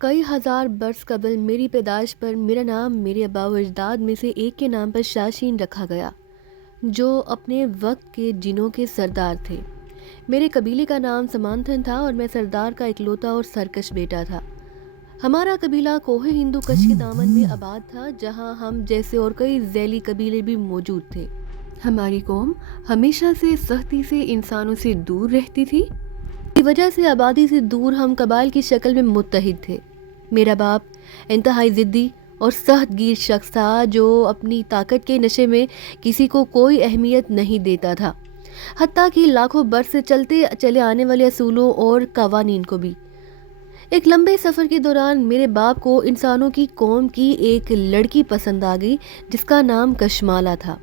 کئی ہزار برس قبل میری پیدائش پر میرا نام میرے آباء و اجداد میں سے ایک کے نام پر شاشین رکھا گیا، جو اپنے وقت کے جنوں کے سردار تھے۔ میرے قبیلے کا نام سمانتھن تھا اور میں سردار کا اکلوتا اور سرکش بیٹا تھا۔ ہمارا قبیلہ کوہ ہندو کش کے دامن میں آباد تھا، جہاں ہم جیسے اور کئی ذیلی قبیلے بھی موجود تھے۔ ہماری قوم ہمیشہ سے سختی سے انسانوں سے دور رہتی تھی۔ کی وجہ سے آبادی سے دور ہم قبائل کی شکل میں متحد تھے۔ میرا باپ انتہائی ضدی اور سخت گیر شخص تھا، جو اپنی طاقت کے نشے میں کسی کو کوئی اہمیت نہیں دیتا تھا، حتیٰ کہ لاکھوں برس سے چلتے چلے آنے والے اصولوں اور قوانین کو بھی۔ ایک لمبے سفر کے دوران میرے باپ کو انسانوں کی قوم کی ایک لڑکی پسند آ گئی، جس کا نام کشمالا تھا۔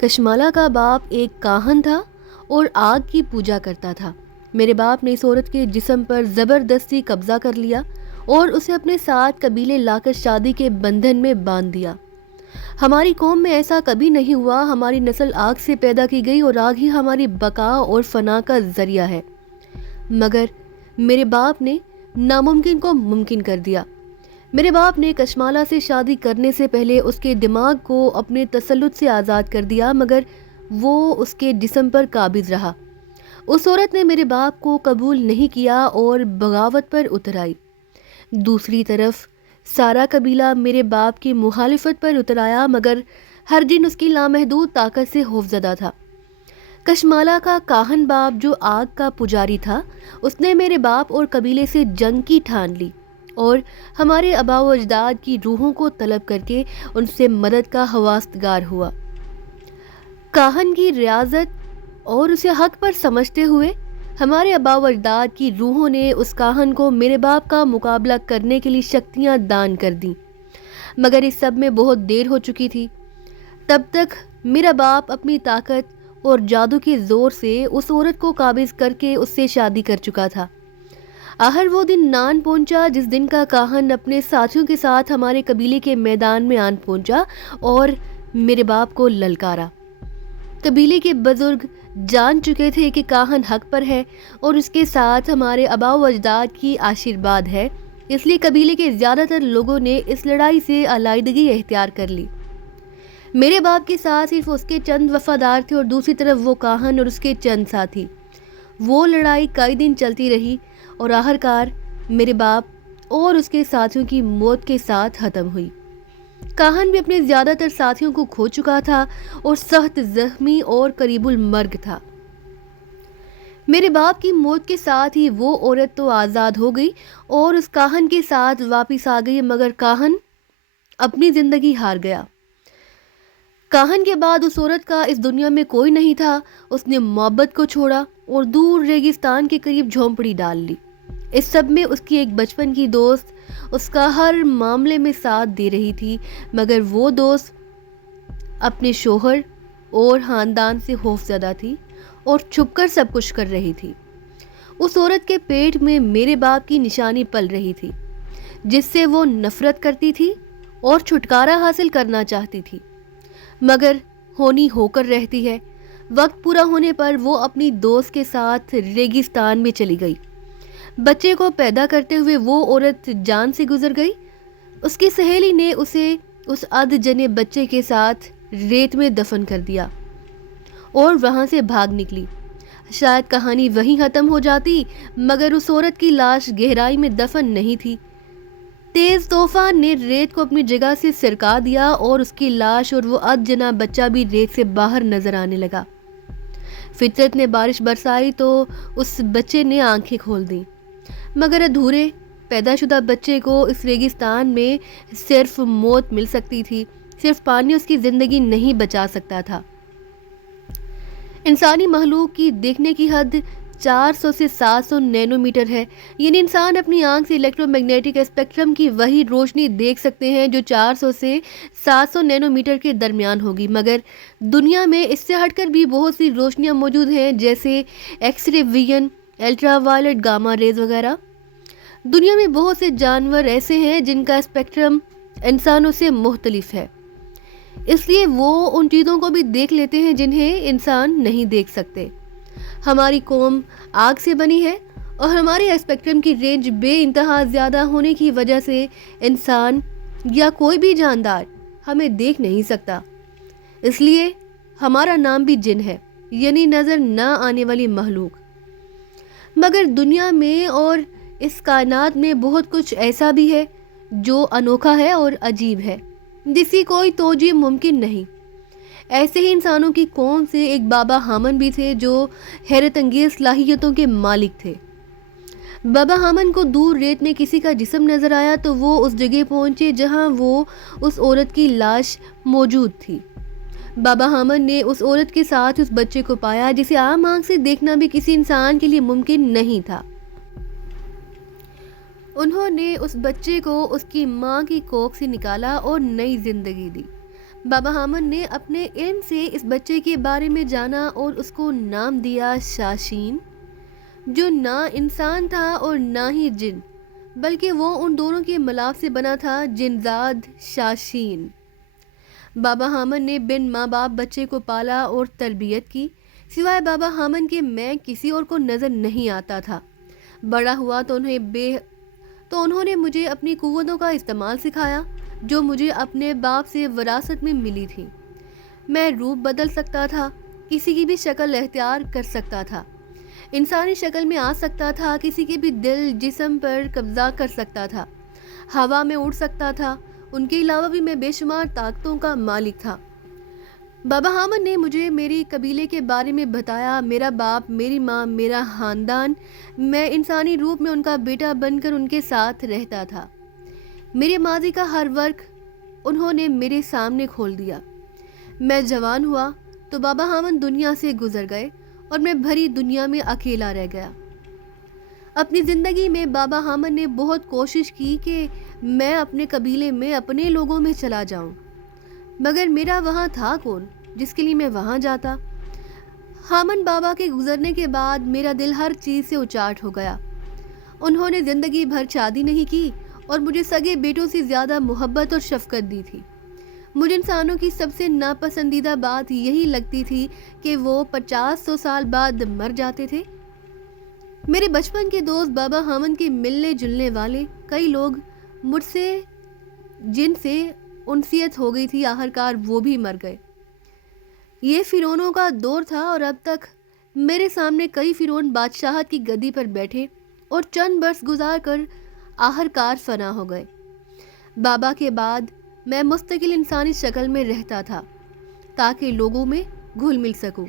کشمالا کا باپ ایک کاہن تھا اور آگ کی پوجا کرتا تھا۔ میرے باپ نے اس عورت کے جسم پر زبردستی قبضہ کر لیا اور اسے اپنے ساتھ قبیلے لا کر شادی کے بندھن میں باندھ دیا۔ ہماری قوم میں ایسا کبھی نہیں ہوا۔ ہماری نسل آگ سے پیدا کی گئی اور آگ ہی ہماری بقا اور فنا کا ذریعہ ہے، مگر میرے باپ نے ناممکن کو ممکن کر دیا۔ میرے باپ نے کشمالا سے شادی کرنے سے پہلے اس کے دماغ کو اپنے تسلط سے آزاد کر دیا، مگر وہ اس کے جسم پر قابض رہا۔ اس عورت نے میرے باپ کو قبول نہیں کیا اور بغاوت پر اتر آئی۔ دوسری طرف سارا قبیلہ میرے باپ کی مخالفت پر اتر آیا، مگر ہر جن اس کی لامحدود طاقت سے خوفزدہ تھا۔ کشمالا کا کاہن باپ، جو آگ کا پجاری تھا، اس نے میرے باپ اور قبیلے سے جنگ کی ٹھان لی اور ہمارے آباء و اجداد کی روحوں کو طلب کر کے ان سے مدد کا خواستگار ہوا۔ کاہن کی ریاضت اور اسے حق پر سمجھتے ہوئے ہمارے آباء و اجداد کی روحوں نے اس کاہن کو میرے باپ کا مقابلہ کرنے کے لیے شکتیاں دان کر دیں، مگر اس سب میں بہت دیر ہو چکی تھی۔ تب تک میرا باپ اپنی طاقت اور جادو کے زور سے اس عورت کو قابض کر کے اس سے شادی کر چکا تھا۔ آخر وہ دن نان پہنچا جس دن کا کاہن اپنے ساتھیوں کے ساتھ ہمارے قبیلے کے میدان میں آن پہنچا اور میرے باپ کو للکارا۔ قبیلے کے بزرگ جان چکے تھے کہ کاہن حق پر ہے اور اس کے ساتھ ہمارے آباء و اجداد کی آشیرواد ہے، اس لیے قبیلے کے زیادہ تر لوگوں نے اس لڑائی سے علیحدگی اختیار کر لی۔ میرے باپ کے ساتھ صرف اس کے چند وفادار تھے اور دوسری طرف وہ کاہن اور اس کے چند ساتھی۔ وہ لڑائی کئی دن چلتی رہی اور آخرکار میرے باپ اور اس کے ساتھیوں کی موت کے ساتھ ختم ہوئی۔ کاہن بھی اپنے زیادہ تر ساتھیوں کو کھو چکا تھا اور سخت زخمی اور قریب المرگ تھا۔ میرے باپ کی موت کے ساتھ ہی وہ عورت تو آزاد ہو گئی اور اس کاہن کے ساتھ واپس آ گئی، مگر کاہن اپنی زندگی ہار گیا۔ کاہن کے بعد اس عورت کا اس دنیا میں کوئی نہیں تھا۔ اس نے محبت کو چھوڑا اور دور ریگستان کے قریب جھونپڑی ڈال لی۔ اس سب میں اس کی ایک بچپن کی دوست اس کا ہر معاملے میں ساتھ دے رہی تھی، مگر وہ دوست اپنے شوہر اور خاندان سے خوفزدہ تھی اور چھپ کر سب کچھ کر رہی تھی۔ اس عورت کے پیٹ میں میرے باپ کی نشانی پل رہی تھی، جس سے وہ نفرت کرتی تھی اور چھٹکارا حاصل کرنا چاہتی تھی، مگر ہونی ہو کر رہتی ہے۔ وقت پورا ہونے پر وہ اپنی دوست کے ساتھ ریگستان میں چلی گئی۔ بچے کو پیدا کرتے ہوئے وہ عورت جان سے گزر گئی۔ اس کی سہیلی نے اسے اس ادھ جنے بچے کے ساتھ ریت میں دفن کر دیا اور وہاں سے بھاگ نکلی۔ شاید کہانی وہیں ختم ہو جاتی، مگر اس عورت کی لاش گہرائی میں دفن نہیں تھی۔ تیز طوفان نے ریت کو اپنی جگہ سے سرکا دیا اور اس کی لاش اور وہ ادھ جنا بچہ بھی ریت سے باہر نظر آنے لگا۔ فطرت نے بارش برسائی تو اس بچے نے آنکھیں کھول دیں، مگر ادھورے پیدا شدہ بچے کو اس ریگستان میں صرف موت مل سکتی تھی، صرف پانی اس کی زندگی نہیں بچا سکتا تھا۔ انسانی مخلوق کی دیکھنے کی حد 400 سے 700 نینو میٹر ہے، یعنی انسان اپنی آنکھ سے الیکٹرو میگنیٹک اسپیکٹرم کی وہی روشنی دیکھ سکتے ہیں جو 400 سے 700 نینو میٹر کے درمیان ہوگی، مگر دنیا میں اس سے ہٹ کر بھی بہت سی روشنیاں موجود ہیں، جیسے X ray vision, ultraviolet gamma rays وغیرہ۔ دنیا میں بہت سے جانور ایسے ہیں جن کا اسپیکٹرم انسانوں سے مختلف ہے، اس لیے وہ ان چیزوں کو بھی دیکھ لیتے ہیں جنہیں انسان نہیں دیکھ سکتے۔ ہماری قوم آگ سے بنی ہے اور ہمارے اسپیکٹرم کی رینج بے انتہا زیادہ ہونے کی وجہ سے انسان یا کوئی بھی جاندار ہمیں دیکھ نہیں سکتا، اس لیے ہمارا نام بھی جن ہے، یعنی نظر نہ آنے والی مخلوق۔ مگر دنیا میں اور اس کائنات میں بہت کچھ ایسا بھی ہے جو انوکھا ہے اور عجیب ہے، جس کی کوئی توجیہ ممکن نہیں۔ ایسے ہی انسانوں کی قوم سے ایک بابا حامن بھی تھے جو حیرت انگیز صلاحیتوں کے مالک تھے۔ بابا حامن کو دور ریت میں کسی کا جسم نظر آیا تو وہ اس جگہ پہنچے جہاں وہ اس عورت کی لاش موجود تھی۔ بابا حامن نے اس عورت کے ساتھ اس بچے کو پایا جسے عام آنکھ سے دیکھنا بھی کسی انسان کے لیے ممکن نہیں تھا۔ انہوں نے اس بچے کو اس کی ماں کی کوکھ سے نکالا اور نئی زندگی دی۔ بابا حامن نے اپنے علم سے اس بچے کے بارے میں جانا اور اس کو نام دیا شاشین، جو نہ انسان تھا اور نہ ہی جن، بلکہ وہ ان دونوں کے ملاپ سے بنا تھا، جنزاد شاشین۔ بابا حامن نے بن ماں باپ بچے کو پالا اور تربیت کی۔ سوائے بابا حامن کے میں کسی اور کو نظر نہیں آتا تھا۔ بڑا ہوا تو انہوں نے مجھے اپنی قوتوں کا استعمال سکھایا جو مجھے اپنے باپ سے وراثت میں ملی تھی۔ میں روپ بدل سکتا تھا، کسی کی بھی شکل اختیار کر سکتا تھا، انسانی شکل میں آ سکتا تھا، کسی کے بھی دل جسم پر قبضہ کر سکتا تھا، ہوا میں اڑ سکتا تھا۔ ان کے علاوہ بھی میں بے شمار طاقتوں کا مالک تھا۔ بابا حامن نے مجھے میری قبیلے کے بارے میں بتایا، میرا باپ، میری ماں، میرا خاندان۔ میں انسانی روپ میں ان کا بیٹا بن کر ان کے ساتھ رہتا تھا۔ میرے ماضی کا ہر ورق انہوں نے میرے سامنے کھول دیا۔ میں جوان ہوا تو بابا حامن دنیا سے گزر گئے اور میں بھری دنیا میں اکیلا رہ گیا۔ اپنی زندگی میں بابا حامن نے بہت کوشش کی کہ میں اپنے قبیلے میں اپنے لوگوں میں چلا جاؤں، مگر میرا وہاں تھا کون جس کے لیے میں وہاں جاتا؟ حامن بابا کے گزرنے کے بعد میرا دل ہر چیز سے اچاٹ ہو گیا۔ انہوں نے زندگی بھر شادی نہیں کی اور مجھے سگے بیٹوں سے زیادہ محبت اور شفقت دی تھی۔ مجھے انسانوں کی سب سے ناپسندیدہ بات یہی لگتی تھی کہ وہ 50-100 سال بعد مر جاتے تھے۔ میرے بچپن کے دوست بابا حامن کے ملنے جلنے والے کئی لوگ مجھ سے جن سے انسیت ہو گئی تھی، آخرکار وہ بھی مر گئے۔ یہ فرعونوں کا دور تھا اور اب تک میرے سامنے کئی فرعون بادشاہت کی گدی پر بیٹھے اور چند برس گزار کر آخرکار فنا ہو گئے۔ بابا کے بعد میں مستقل انسانی شکل میں رہتا تھا تاکہ لوگوں میں گھل مل سکوں،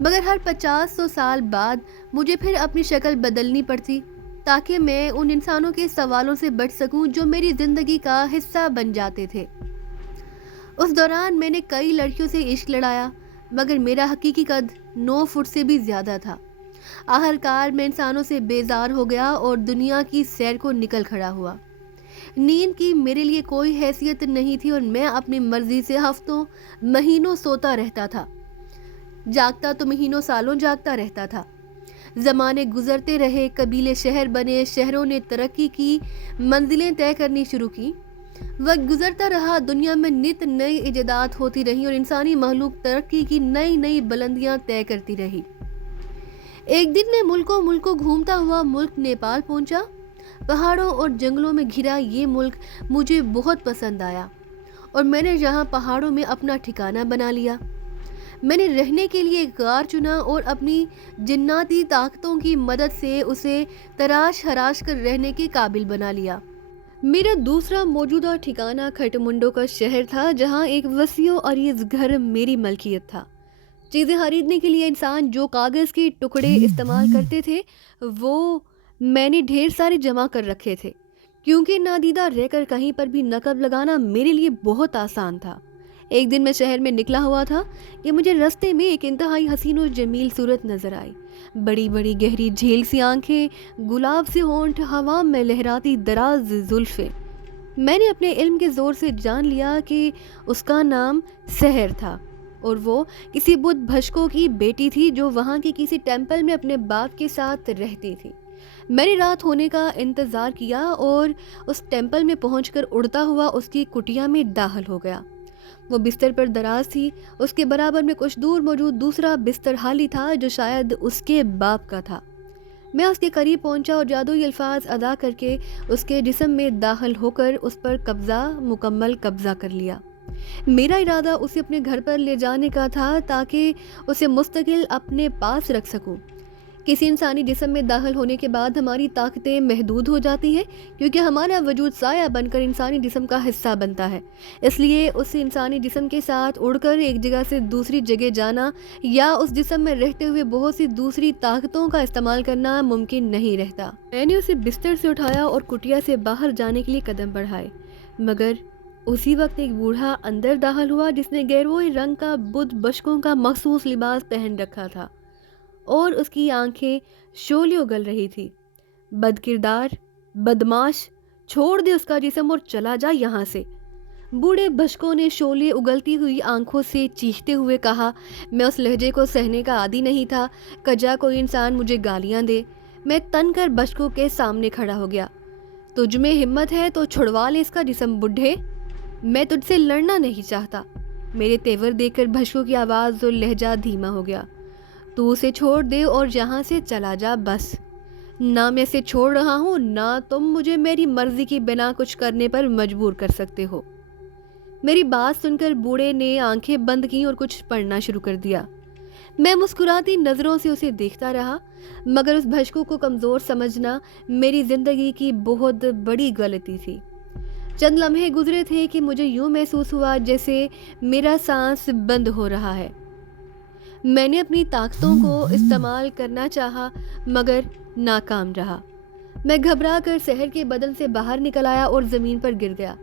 مگر ہر 50-100 سال بعد مجھے پھر اپنی شکل بدلنی پڑتی تاکہ میں ان انسانوں کے سوالوں سے بچ سکوں جو میری زندگی کا حصہ بن جاتے تھے۔ اس دوران میں نے کئی لڑکیوں سے عشق لڑایا، مگر میرا حقیقی قد 9 فٹ سے بھی زیادہ تھا۔ آخرکار میں انسانوں سے بیزار ہو گیا اور دنیا کی سیر کو نکل کھڑا ہوا۔ نیند کی میرے لیے کوئی حیثیت نہیں تھی اور میں اپنی مرضی سے ہفتوں مہینوں سوتا رہتا تھا، جاگتا تو مہینوں سالوں جاگتا رہتا تھا۔ زمانے گزرتے رہے، قبیلے شہر بنے، شہروں نے ترقی کی، منزلیں طے کرنی شروع کی۔ وقت گزرتا رہا، دنیا میں نت نئی ایجادات ہوتی رہی اور انسانی مخلوق ترقی کی نئی نئی بلندیاں طے کرتی رہی۔ ایک دن میں ملکوں گھومتا ہوا ملک نیپال پہنچا۔ پہاڑوں اور جنگلوں میں گھرا یہ ملک مجھے بہت پسند آیا اور میں نے یہاں پہاڑوں میں اپنا ٹھکانہ بنا لیا۔ میں نے رہنے کے لیے ایک غار چنا اور اپنی جناتی طاقتوں کی مدد سے اسے تراش خراش کر رہنے کے قابل بنا لیا۔ میرا دوسرا موجودہ ٹھکانہ کھٹمنڈو کا شہر تھا، جہاں ایک وسیع و عریض گھر میری ملکیت تھا۔ چیزیں خریدنے کے لیے انسان جو کاغذ کے ٹکڑے استعمال کرتے تھے وہ میں نے ڈھیر سارے جمع کر رکھے تھے، کیونکہ نادیدہ رہ کر کہیں پر بھی نقب لگانا میرے لیے بہت آسان تھا۔ ایک دن میں شہر میں نکلا ہوا تھا کہ مجھے رستے میں ایک انتہائی حسین و جمیل صورت نظر آئی۔ بڑی بڑی گہری جھیل سی آنکھیں، گلاب سے ہونٹ، ہوا میں لہراتی دراز زلفیں۔ میں نے اپنے علم کے زور سے جان لیا کہ اس کا نام سحر تھا اور وہ کسی بدھ بھشکوں کی بیٹی تھی جو وہاں کی کسی ٹیمپل میں اپنے باپ کے ساتھ رہتی تھی۔ میں نے رات ہونے کا انتظار کیا اور اس ٹیمپل میں پہنچ کر اڑتا ہوا اس کی کٹیا میں داخل ہو گیا۔ وہ بستر پر دراز تھی، اس کے برابر میں کچھ دور موجود دوسرا بستر خالی تھا جو شاید اس کے باپ کا تھا۔ میں اس کے قریب پہنچا اور جادوئی الفاظ ادا کر کے اس کے جسم میں داخل ہو کر اس پر مکمل قبضہ کر لیا۔ میرا ارادہ اسے اپنے گھر پر لے جانے کا تھا تاکہ اسے مستقل اپنے پاس رکھ سکوں۔ کسی انسانی جسم میں داخل ہونے کے بعد ہماری طاقتیں محدود ہو جاتی ہیں، کیونکہ ہمارا وجود سایہ بن کر انسانی جسم کا حصہ بنتا ہے۔ اس لیے اس انسانی جسم کے ساتھ اڑ کر ایک جگہ سے دوسری جگہ جانا یا اس جسم میں رہتے ہوئے بہت سی دوسری طاقتوں کا استعمال کرنا ممکن نہیں رہتا۔ میں نے اسے بستر سے اٹھایا اور کٹیا سے باہر جانے کے لیے قدم بڑھائے، مگر اسی وقت ایک بوڑھا اندر داخل ہوا جس نے گہروئے رنگ کا بدھ بشکوں کا مخصوص لباس پہن رکھا تھا اور اس کی آنکھیں شعلے اگل رہی تھی۔ بد کردار، بدماش، چھوڑ دے اس کا جسم اور چلا جا یہاں سے، بوڑھے بشکوں نے شعلے اگلتی ہوئی آنکھوں سے چیختے ہوئے کہا۔ میں اس لہجے کو سہنے کا عادی نہیں تھا، کجا کوئی انسان مجھے گالیاں دے۔ میں تن کر بشکوں کے سامنے کھڑا ہو گیا۔ تجھ میں ہمت ہے تو چھڑوا لے اس کا جسم بڈھے، میں تجھ سے لڑنا نہیں چاہتا۔ میرے تیور دیکھ کر بشکوں کی آواز اور لہجہ دھیما ہو گیا۔ تو اسے چھوڑ دے اور یہاں سے چلا جا بس۔ نہ میں اسے چھوڑ رہا ہوں، نہ تم مجھے میری مرضی کی بنا کچھ کرنے پر مجبور کر سکتے ہو۔ میری بات سن کر بوڑھے نے آنکھیں بند کی اور کچھ پڑھنا شروع کر دیا۔ میں مسکراتی نظروں سے اسے دیکھتا رہا، مگر اس بھشکو کو کمزور سمجھنا میری زندگی کی بہت بڑی غلطی تھی۔ چند لمحے گزرے تھے کہ مجھے یوں محسوس ہوا جیسے میرا سانس بند ہو رہا ہے۔ میں نے اپنی طاقتوں کو استعمال کرنا چاہا مگر ناکام رہا۔ میں گھبرا کر سحر کے بدن سے باہر نکل آیا اور زمین پر گر گیا۔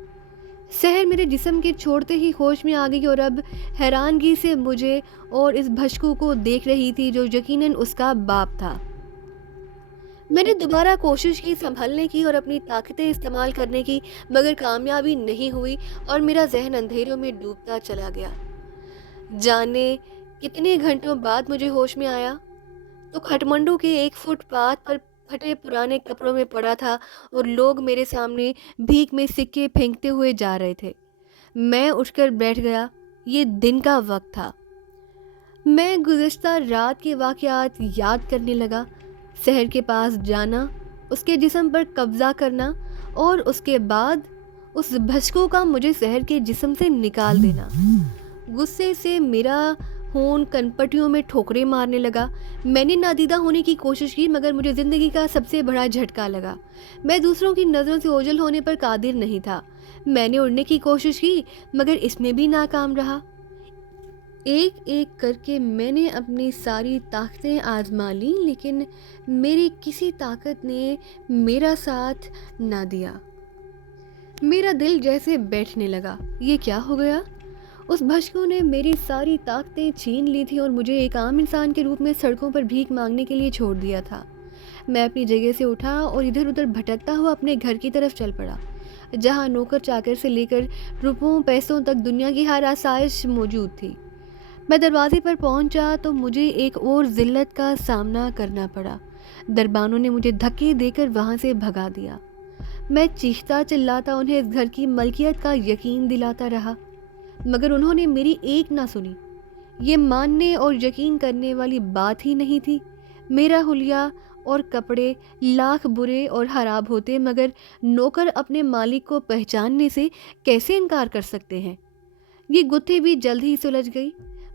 سحر میرے جسم کے چھوڑتے ہی ہوش میں آ گئی اور اب حیرانگی سے مجھے اور اس بھشکو کو دیکھ رہی تھی جو یقیناً اس کا باپ تھا۔ میں نے دوبارہ کوشش کی سنبھلنے کی اور اپنی طاقتیں استعمال کرنے کی، مگر کامیابی نہیں ہوئی اور میرا ذہن اندھیروں میں ڈوبتا چلا گیا۔ جانے کتنے گھنٹوں بعد مجھے ہوش میں آیا تو کھٹمنڈو کے ایک فٹ پاتھ پر پھٹے پرانے کپڑوں میں پڑا تھا اور لوگ میرے سامنے بھیک میں سکے پھینکتے ہوئے جا رہے تھے۔ میں اٹھ کر بیٹھ گیا۔ یہ دن کا وقت تھا۔ میں گزشتہ رات کے واقعات یاد کرنے لگا۔ سحر کے پاس جانا، اس کے جسم پر قبضہ کرنا اور اس کے بعد اس بھشکو کا مجھے سحر کے جسم سے نکال دینا۔ غصے سے میرا خون کنپٹیوں میں ٹھوکریں مارنے لگا۔ میں نے نادیدہ ہونے کی کوشش کی مگر مجھے زندگی کا سب سے بڑا جھٹکا لگا۔ میں دوسروں کی نظروں سے اوجھل ہونے پر قادر نہیں تھا۔ میں نے اڑنے کی کوشش کی مگر اس میں بھی ناکام رہا۔ ایک ایک کر کے میں نے اپنی ساری طاقتیں آزما لیں لیکن میری کسی طاقت نے میرا ساتھ نہ دیا۔ میرا دل جیسے بیٹھنے لگا۔ یہ کیا ہو گیا؟ اس بھشکو نے میری ساری طاقتیں چھین لی تھی اور مجھے ایک عام انسان کے روپ میں سڑکوں پر بھیک مانگنے کے لیے چھوڑ دیا تھا۔ میں اپنی جگہ سے اٹھا اور ادھر ادھر بھٹکتا ہوا اپنے گھر کی طرف چل پڑا، جہاں نوکر چاکر سے لے کر روپوں پیسوں تک دنیا کی ہر آسائش موجود تھی۔ میں دروازے پر پہنچا تو مجھے ایک اور ذلت کا سامنا کرنا پڑا۔ دربانوں نے مجھے دھکے دے کر وہاں سے بھگا دیا۔ میں چیختا چلاتا انہیں اس گھر کی ملکیت کا یقین دلاتا رہا مگر انہوں نے میری ایک نہ سنی۔ یہ ماننے اور یقین کرنے والی بات ہی نہیں تھی۔ میرا حلیہ اور کپڑے لاکھ برے اور خراب ہوتے مگر نوکر اپنے مالک کو پہچاننے سے کیسے انکار کر سکتے ہیں؟ یہ گتھی بھی جلد ہی سلجھ گئی۔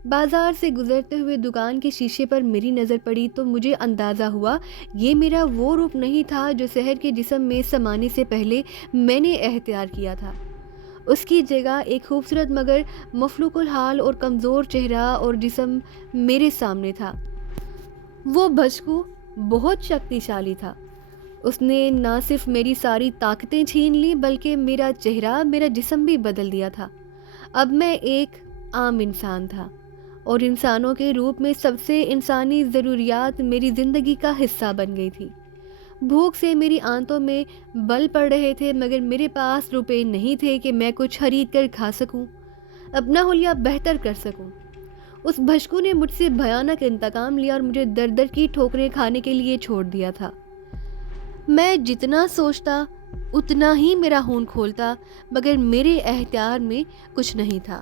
بازار سے گزرتے ہوئے دکان کے شیشے پر میری نظر پڑی تو مجھے اندازہ ہوا یہ میرا وہ روپ نہیں تھا جو سحر کے جسم میں سمانے سے پہلے میں نے اختیار کیا تھا۔ اس کی جگہ ایک خوبصورت مگر مفلوق الحال اور کمزور چہرہ اور جسم میرے سامنے تھا۔ وہ بھشکو بہت شکتیشالی تھا۔ اس نے نہ صرف میری ساری طاقتیں چھین لی بلکہ میرا چہرہ، میرا جسم بھی بدل دیا تھا۔ اب میں ایک عام انسان تھا اور انسانوں کے روپ میں سب سے انسانی ضروریات میری زندگی کا حصہ بن گئی تھی۔ بھوک سے میری آنتوں میں بل پڑ رہے تھے مگر میرے پاس روپے نہیں تھے کہ میں کچھ خرید کر کھا سکوں، اپنا حلیہ بہتر کر سکوں۔ اس بھشکو نے مجھ سے بھیانک انتقام لیا اور مجھے در در کی ٹھوکریں کھانے کے لیے چھوڑ دیا تھا۔ میں جتنا سوچتا اتنا ہی میرا خون کھولتا مگر میرے اختیار میں کچھ نہیں تھا۔